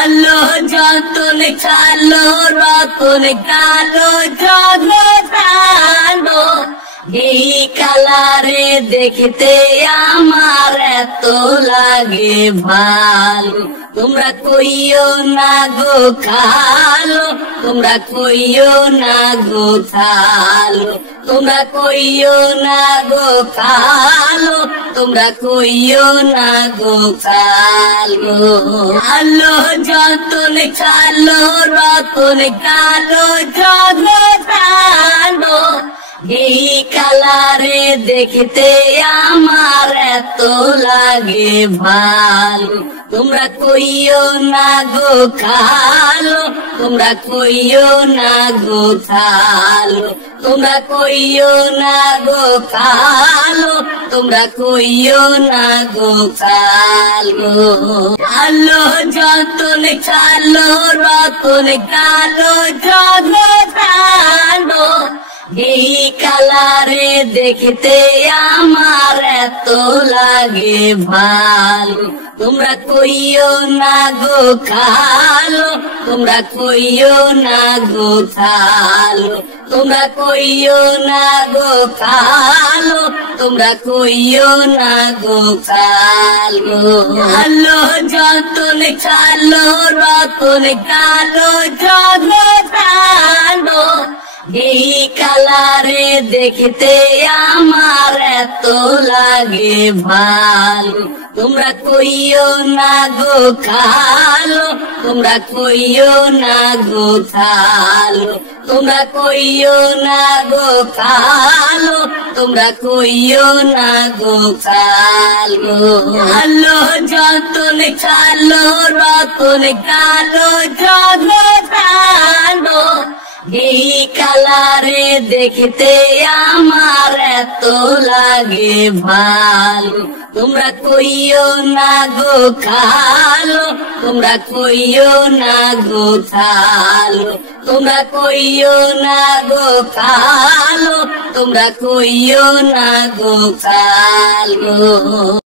আলো যতন কালো রতন কালো জগতালো এই কালারে দেখতে আমার এত লাগে ভালো। তোমরা কইও না গো খালো, তোমরা কইও না গো খালো, তোমরা কইও না গো খালো, তোমরা কইও না গো খালো। আলো যতন কালো রতন কালো জগতালো এই কালারে দেখতে আমার এত লাগে ভালো। তোমরা কইও না গো খালো, তোমরা কইও না গো খালো, তোমরা কইও না গো খালো, তোমরা কইও না গো খালো। আলো যতন কালো রতন কালো জগতালো এই কালারে দেখতে আমার এত লাগে ভালো। তোমরা কইও না গো খালো, তোমরা কইও না গো খালো, তোমরা কইও না গো খালো, তোমরা কইও না গো খালো। আলো যতন কালো রতন কালো জগতালো এই কালারে দেখতে আমার এত লাগে ভালো। তোমরা কইও না গো খালো, তোমরা কইও না গো খালো, তোমরা কইও না গো খালো, তোমরা কইও না গো খালো। আলো যতন কালো রতন কালো জগতালো এই কালারে দেখতে আমার এত লাগে ভালো। তোমরা কইও না গো খালো, তোমরা কইও না গো খালো, তোমরা কইও না গো খালো, তোমরা কইও না গো খালো।